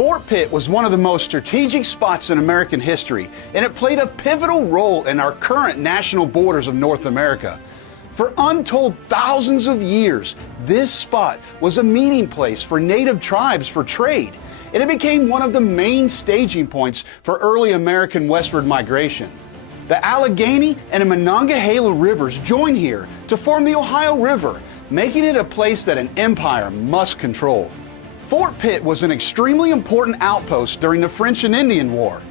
Fort Pitt was one of the most strategic spots in American history, and it played a pivotal role in our current national borders of North America. For untold thousands of years, this spot was a meeting place for native tribes for trade, and it became one of the main staging points for early American westward migration. The Allegheny and Monongahela Rivers join here to form the Ohio River, making it a place that an empire must control. Fort Pitt was an extremely important outpost during the French and Indian War,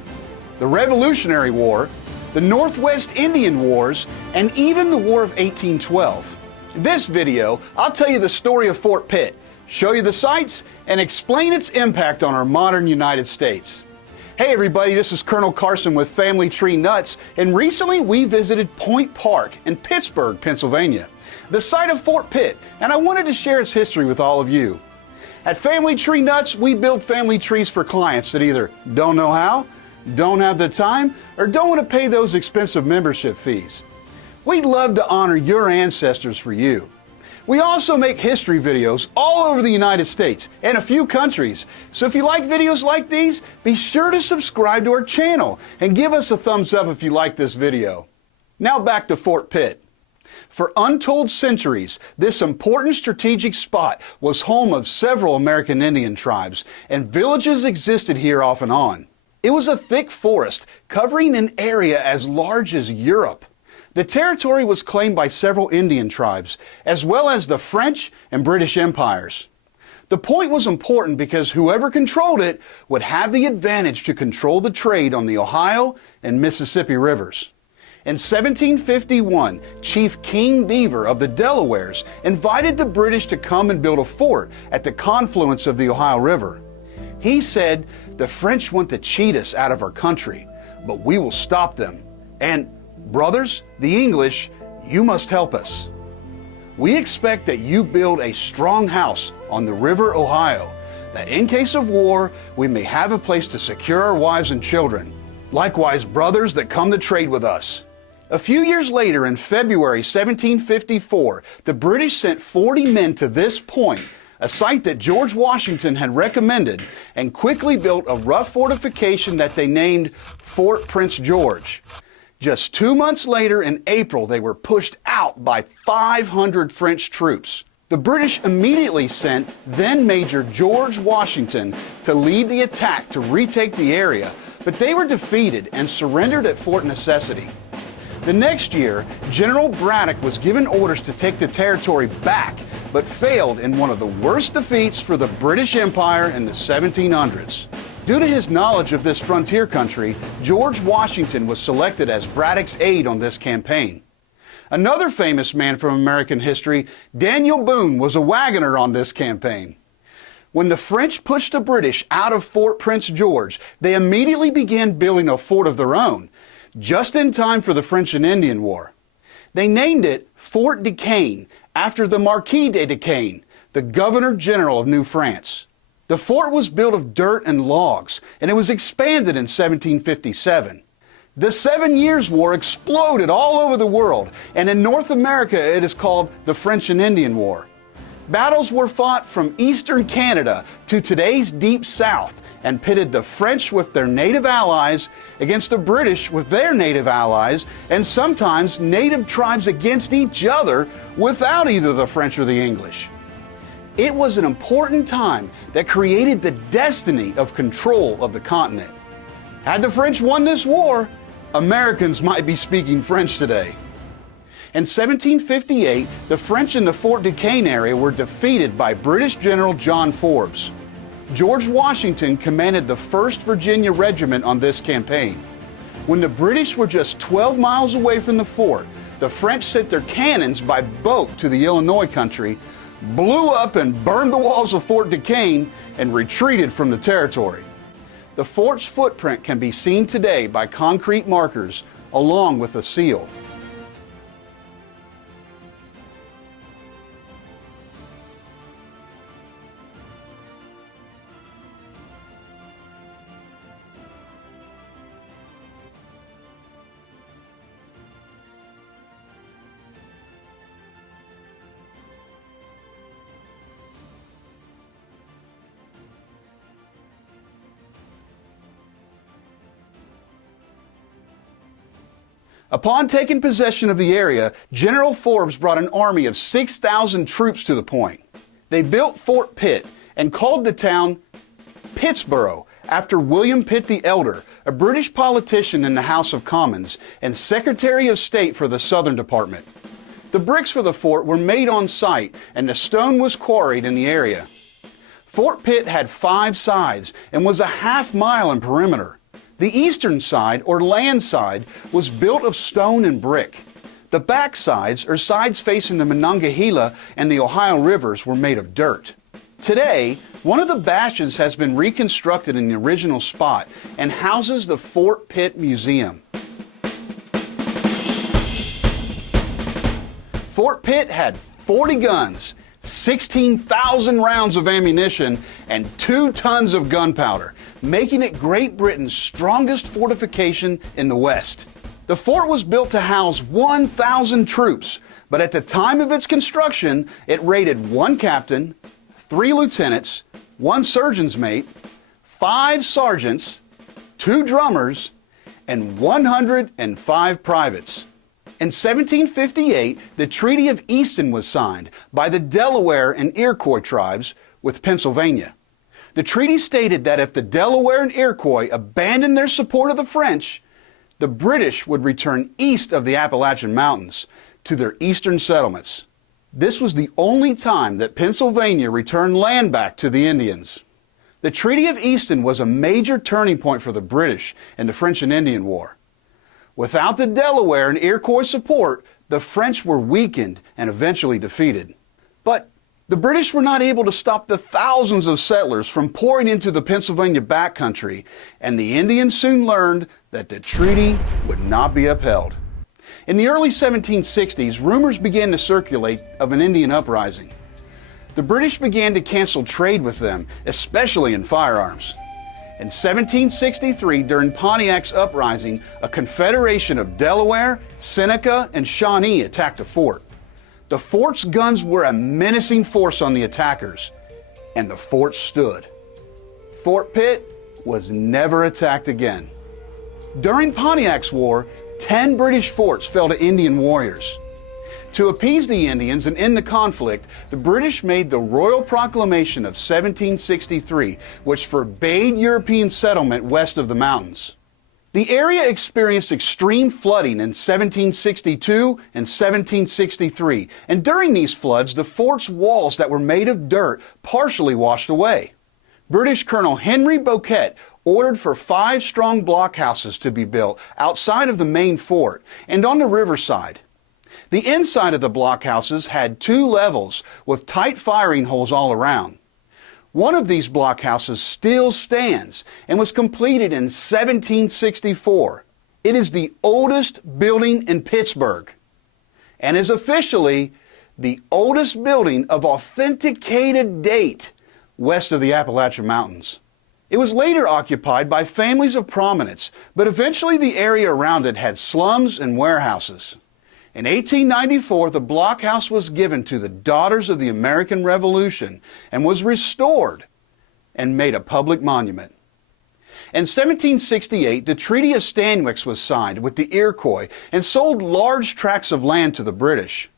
the Revolutionary War, the Northwest Indian Wars, and even the War of 1812. In this video, I'll tell you the story of Fort Pitt, show you the sights, and explain its impact on our modern United States. Hey everybody, this is Colonel Carson with Family Tree Nuts, and recently we visited Point Park in Pittsburgh, Pennsylvania, the site of Fort Pitt, and I wanted to share its history with all of you. At Family Tree Nuts, we build family trees for clients that either don't know how, don't have the time, or don't want to pay those expensive membership fees. We'd love to honor your ancestors for you. We also make history videos all over the United States and a few countries. So if you like videos like these, be sure to subscribe to our channel and give us a thumbs up if you like this video. Now back to Fort Pitt. For untold centuries, this important strategic spot was home of several American Indian tribes, and villages existed here off and on. It was a thick forest covering an area as large as Europe. The territory was claimed by several Indian tribes, as well as the French and British empires. The point was important because whoever controlled it would have the advantage to control the trade on the Ohio and Mississippi rivers. In 1751, Chief King Beaver of the Delawares invited the British to come and build a fort at the confluence of the Ohio River. He said, "The French want to cheat us out of our country, but we will stop them. And, brothers, the English, you must help us. We expect that you build a strong house on the River Ohio, that in case of war, we may have a place to secure our wives and children. Likewise, brothers that come to trade with us." A few years later, in February 1754, the British sent 40 men to this point, a site that George Washington had recommended, and quickly built a rough fortification that they named Fort Prince George. Just 2 months later, in April, they were pushed out by 500 French troops. The British immediately sent then Major George Washington to lead the attack to retake the area, but they were defeated and surrendered at Fort Necessity. The next year, General Braddock was given orders to take the territory back, but failed in one of the worst defeats for the British Empire in the 1700s. Due to his knowledge of this frontier country, George Washington was selected as Braddock's aide on this campaign. Another famous man from American history, Daniel Boone, was a waggoner on this campaign. When the French pushed the British out of Fort Prince George, they immediately began building a fort of their own, just in time for the French and Indian War. They named it Fort Duquesne after the Marquis de Duquesne, the Governor General of New France. The fort was built of dirt and logs, and it was expanded in 1757. The 7 Years' War exploded all over the world, and in North America it is called the French and Indian War. Battles were fought from eastern Canada to today's deep south, and pitted the French with their native allies against the British with their native allies, and sometimes native tribes against each other without either the French or the English. It was an important time that created the destiny of control of the continent. Had the French won this war, Americans might be speaking French today. In 1758, the French in the Fort Duquesne area were defeated by British General John Forbes. George Washington commanded the 1st Virginia Regiment on this campaign. When the British were just 12 miles away from the fort, the French sent their cannons by boat to the Illinois country, blew up and burned the walls of Fort Duquesne, and retreated from the territory. The fort's footprint can be seen today by concrete markers along with a seal. Upon taking possession of the area, General Forbes brought an army of 6,000 troops to the point. They built Fort Pitt and called the town Pittsburgh after William Pitt the Elder, a British politician in the House of Commons and Secretary of State for the Southern Department. The bricks for the fort were made on site and the stone was quarried in the area. Fort Pitt had 5 sides and was a half-mile in perimeter. The eastern side, or land side, was built of stone and brick. The back sides, or sides facing the Monongahela and the Ohio rivers, were made of dirt. Today, one of the bastions has been reconstructed in the original spot and houses the Fort Pitt Museum. Fort Pitt had 40 guns, 16,000 rounds of ammunition, and 2 tons of gunpowder, making it Great Britain's strongest fortification in the West. The fort was built to house 1,000 troops, but at the time of its construction, it rated 1 captain, 3 lieutenants, 1 surgeon's mate, 5 sergeants, 2 drummers, and 105 privates. In 1758, the Treaty of Easton was signed by the Delaware and Iroquois tribes with Pennsylvania. The treaty stated that if the Delaware and Iroquois abandoned their support of the French, the British would return east of the Appalachian Mountains to their eastern settlements. This was the only time that Pennsylvania returned land back to the Indians. The Treaty of Easton was a major turning point for the British in the French and Indian War. Without the Delaware and Iroquois support, the French were weakened and eventually defeated. But the British were not able to stop the thousands of settlers from pouring into the Pennsylvania backcountry, and the Indians soon learned that the treaty would not be upheld. In the early 1760s, rumors began to circulate of an Indian uprising. The British began to cancel trade with them, especially in firearms. In 1763, during Pontiac's uprising, a confederation of Delaware, Seneca, and Shawnee attacked the fort. The fort's guns were a menacing force on the attackers, and the fort stood. Fort Pitt was never attacked again. During Pontiac's war, 10 British forts fell to Indian warriors. To appease the Indians and end the conflict, the British made the Royal Proclamation of 1763, which forbade European settlement west of the mountains. The area experienced extreme flooding in 1762 and 1763, and during these floods, the fort's walls that were made of dirt partially washed away. British Colonel Henry Bouquet ordered for 5 strong blockhouses to be built outside of the main fort and on the riverside. The inside of the blockhouses had 2 levels with tight firing holes all around. One of these blockhouses still stands and was completed in 1764. It is the oldest building in Pittsburgh and is officially the oldest building of authenticated date west of the Appalachian Mountains. It was later occupied by families of prominence, but eventually the area around it had slums and warehouses. In 1894, the blockhouse was given to the Daughters of the American Revolution and was restored and made a public monument. In 1768, the Treaty of Stanwix was signed with the Iroquois and sold large tracts of land to the British.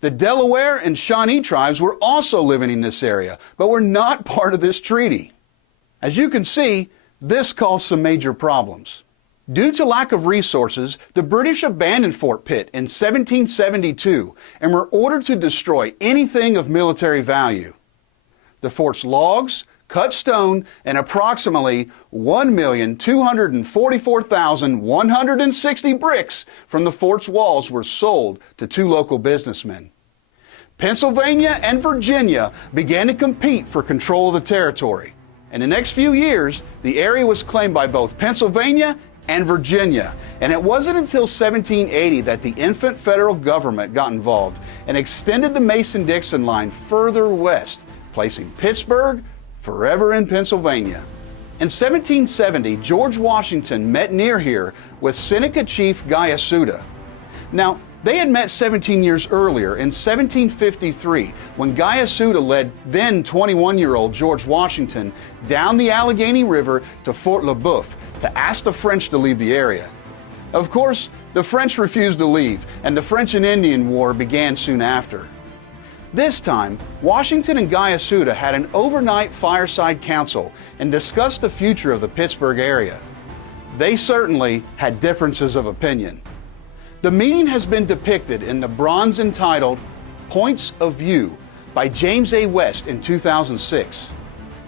The Delaware and Shawnee tribes were also living in this area, but were not part of this treaty. As you can see, this caused some major problems. Due to lack of resources, the British abandoned Fort Pitt in 1772 and were ordered to destroy anything of military value. The fort's logs, cut stone, and approximately 1,244,160 bricks from the fort's walls were sold to 2 local businessmen. Pennsylvania and Virginia began to compete for control of the territory. In the next few years, the area was claimed by both Pennsylvania and Virginia, and it wasn't until 1780 that the infant federal government got involved and extended the Mason-Dixon line further west, placing Pittsburgh forever in Pennsylvania. In 1770, George Washington met near here with Seneca chief Guyasuta. Now, they had met 17 years earlier in 1753 when Guyasuta led then 21-year-old George Washington down the Allegheny River to Fort Le Boeuf to ask the French to leave the area. Of course, the French refused to leave, and the French and Indian War began soon after. This time, Washington and Gaius Suda had an overnight fireside council and discussed the future of the Pittsburgh area. They certainly had differences of opinion. The meeting has been depicted in the bronze entitled Points of View by James A. West in 2006.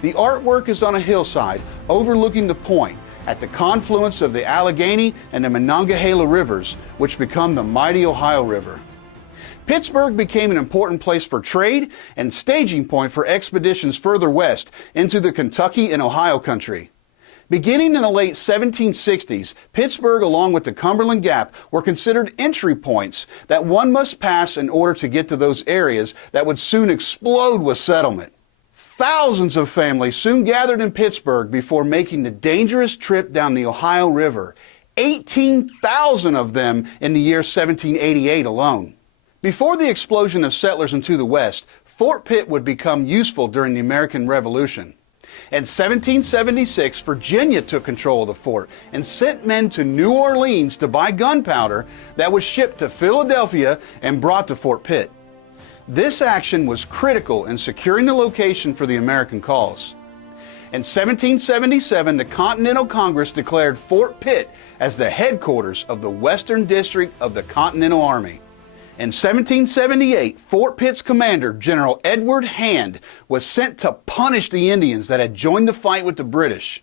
The artwork is on a hillside overlooking the point at the confluence of the Allegheny and the Monongahela Rivers, which become the mighty Ohio River. Pittsburgh became an important place for trade and staging point for expeditions further west into the Kentucky and Ohio country. Beginning in the late 1760s, Pittsburgh along with the Cumberland Gap were considered entry points that one must pass in order to get to those areas that would soon explode with settlement. Thousands of families soon gathered in Pittsburgh before making the dangerous trip down the Ohio River, 18,000 of them in the year 1788 alone. Before the explosion of settlers into the West, Fort Pitt would become useful during the American Revolution. In 1776, Virginia took control of the fort and sent men to New Orleans to buy gunpowder that was shipped to Philadelphia and brought to Fort Pitt. This action was critical in securing the location for the American cause. In 1777, the Continental Congress declared Fort Pitt as the headquarters of the Western District of the Continental Army. In 1778, Fort Pitt's commander, General Edward Hand, was sent to punish the Indians that had joined the fight with the British.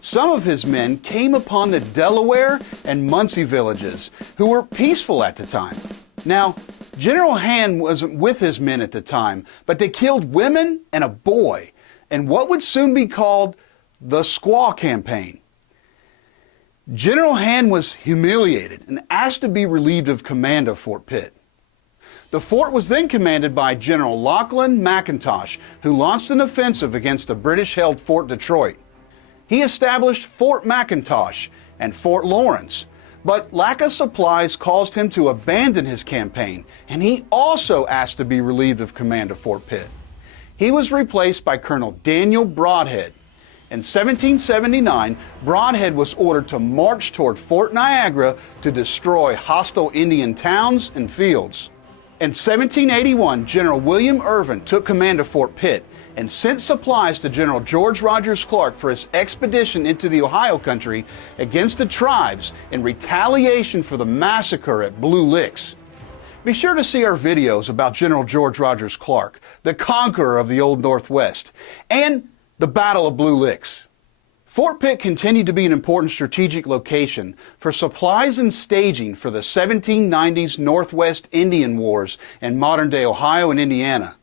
Some of his men came upon the Delaware and Muncie villages, who were peaceful at the time. Now, General Hand wasn't with his men at the time, but they killed women and a boy in what would soon be called the Squaw Campaign. General Hand was humiliated and asked to be relieved of command of Fort Pitt. The fort was then commanded by General Lachlan McIntosh, who launched an offensive against the British-held Fort Detroit. He established Fort McIntosh and Fort Lawrence, but lack of supplies caused him to abandon his campaign, and he also asked to be relieved of command of Fort Pitt. He was replaced by Colonel Daniel Brodhead. In 1779, Brodhead was ordered to march toward Fort Niagara to destroy hostile Indian towns and fields. In 1781, General William Irvin took command of Fort Pitt and sent supplies to General George Rogers Clark for his expedition into the Ohio country against the tribes in retaliation for the massacre at Blue Licks. Be sure to see our videos about General George Rogers Clark, the conqueror of the Old Northwest, and the Battle of Blue Licks. Fort Pitt continued to be an important strategic location for supplies and staging for the 1790s Northwest Indian Wars in modern-day Ohio and Indiana.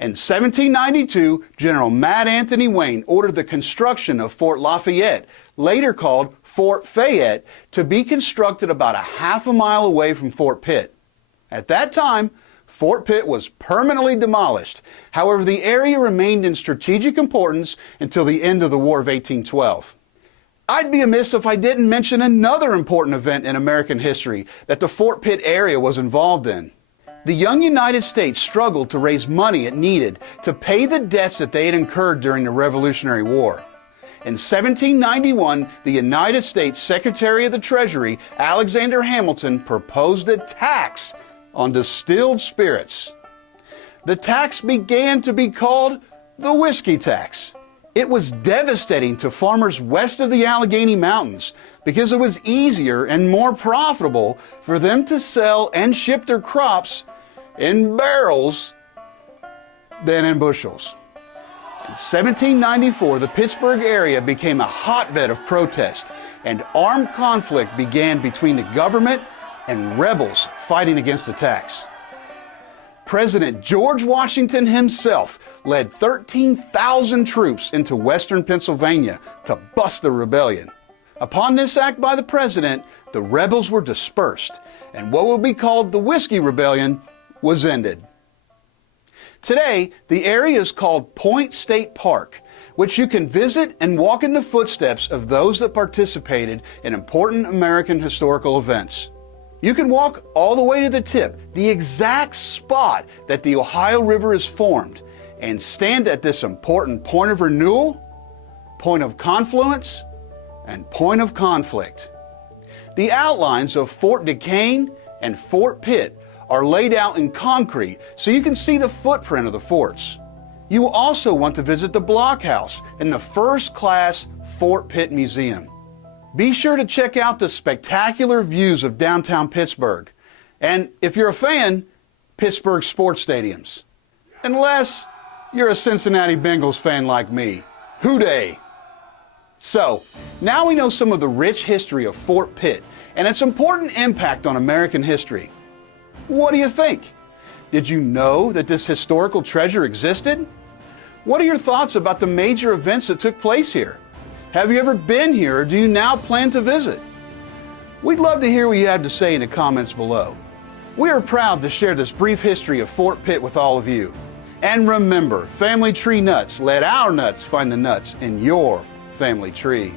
In 1792, General Mad Anthony Wayne ordered the construction of Fort Lafayette, later called Fort Fayette, to be constructed about a half a mile away from Fort Pitt. At that time, Fort Pitt was permanently demolished. However, the area remained in strategic importance until the end of the War of 1812. I'd be amiss if I didn't mention another important event in American history that the Fort Pitt area was involved in. The young United States struggled to raise money it needed to pay the debts that they had incurred during the Revolutionary War. In 1791, the United States Secretary of the Treasury, Alexander Hamilton, proposed a tax on distilled spirits. The tax began to be called the whiskey tax. It was devastating to farmers west of the Allegheny Mountains because it was easier and more profitable for them to sell and ship their crops in barrels than in bushels. In 1794, the Pittsburgh area became a hotbed of protest, and armed conflict began between the government and rebels fighting against the tax. President George Washington himself led 13,000 troops into western Pennsylvania to bust the rebellion. Upon this act by the president, the rebels were dispersed, and what would be called the Whiskey Rebellion was ended. Today, the area is called Point State Park, which you can visit and walk in the footsteps of those that participated in important American historical events. You can walk all the way to the tip, the exact spot that the Ohio River is formed, and stand at this important point of renewal, point of confluence, and point of conflict. The outlines of Fort Duquesne and Fort Pitt are laid out in concrete so you can see the footprint of the forts. You will also want to visit the Blockhouse and the first-class Fort Pitt Museum. Be sure to check out the spectacular views of downtown Pittsburgh. And if you're a fan, Pittsburgh sports stadiums. Unless you're a Cincinnati Bengals fan like me. Hoo-day! So, now we know some of the rich history of Fort Pitt and its important impact on American history. What do you think? Did you know that this historical treasure existed? What are your thoughts about the major events that took place here? Have you ever been here, or do you now plan to visit? We'd love to hear what you have to say in the comments below. We are proud to share this brief history of Fort Pitt with all of you. And remember, family tree nuts, let our nuts find the nuts in your family tree.